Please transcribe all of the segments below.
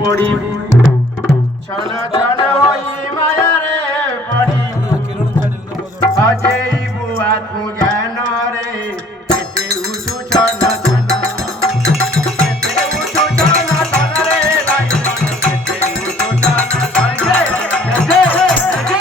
পড়ি ছন ছন হই মায়ারে পড়ি অজেই বুয়া তু জ্ঞান রে কেতে উঠু ছন ছন কেতে উঠু ছন ছন রে ভাই কেতে উঠু ছন ছন রে কেতে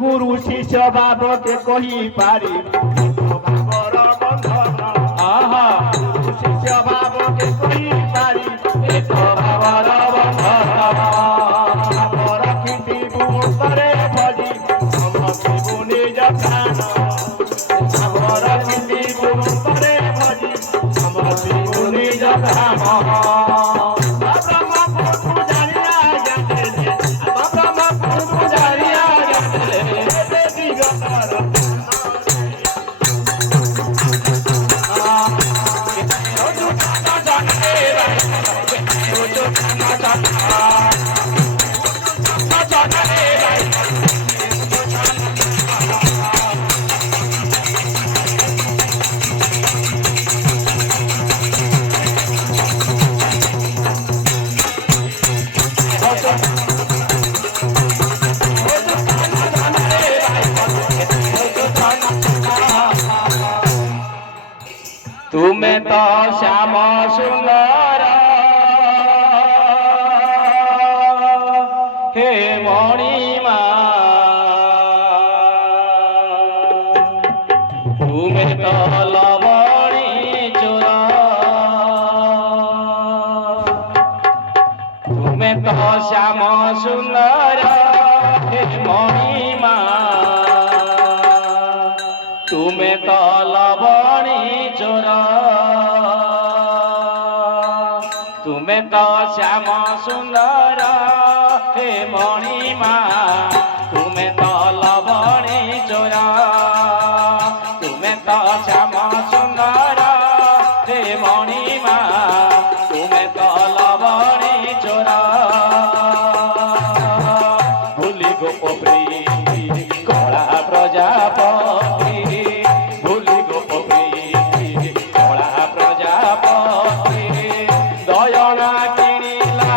गुरु शिष्य बाबके कही पारि बाबर बंधन आहा गुरु शिष्य बाबके कही पारि एक बाबर बंधन बाबर खिंडी बुतरे भजी समस्ती बुनि जखान बाबर खिंडी बुतरे भजी समस्ती बुनि जखान तुम्हें तो श्याम सुंदर हे मणिमा तुम्हें तो लवणी चोर तुम्हें तो श्याम सुंदर हे मणिमा तुम्हें तो लवणी चोर तुम्हें तो श्याम सुंदर हे मणिमा तुम्हें तो लवणी चोर तुम्हें तो श्याम सुंदर हे मणिमा तुम्हें तो लवणी चोर भूली गोपी कला प्रजापति भूली गोपी कला प्रजापति दयना किणिला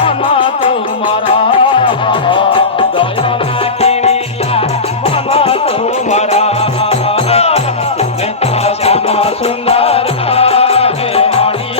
मन तुमर दयना किणिला मन तुमर तुम्हें तो श्याम सुंदर हे मणि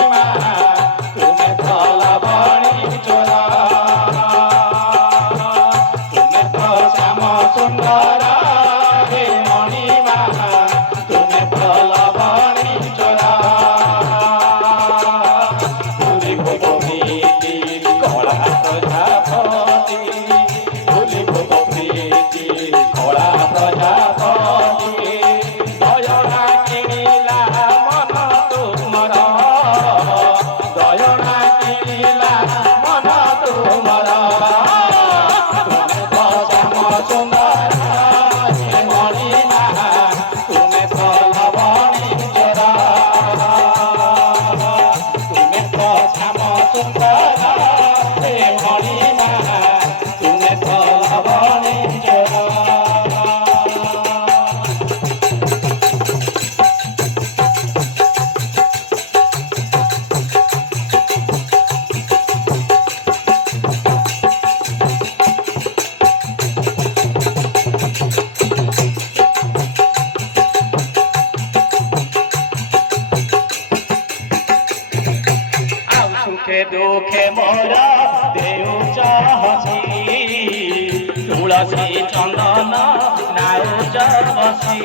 सुखे दुखे मोरा देउच हसी तुलसी चंदन नाउच बसी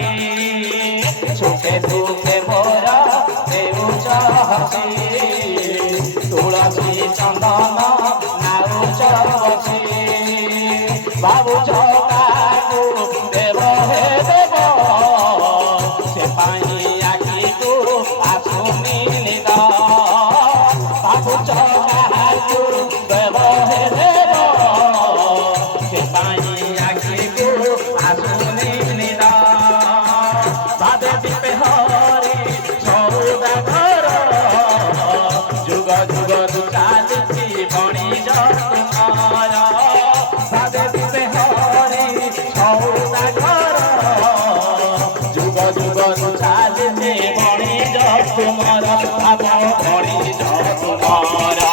सुखे दुखे मोरा देउच हसी तुलसी चंदन नाउच बसी भावुच काकू देव हे देव से पाई आखि को आसुनी निद भावुच काकू देव हे देव से पाई आखि को आसुनी निद बादे दीपे हरि सौदा घर जुग जुग चालिछि बणिज तुम्हार बादे दीपे हरि सौदा घर जुग जुग चालिछि बणिज तुम्हार बणिज तुम्हार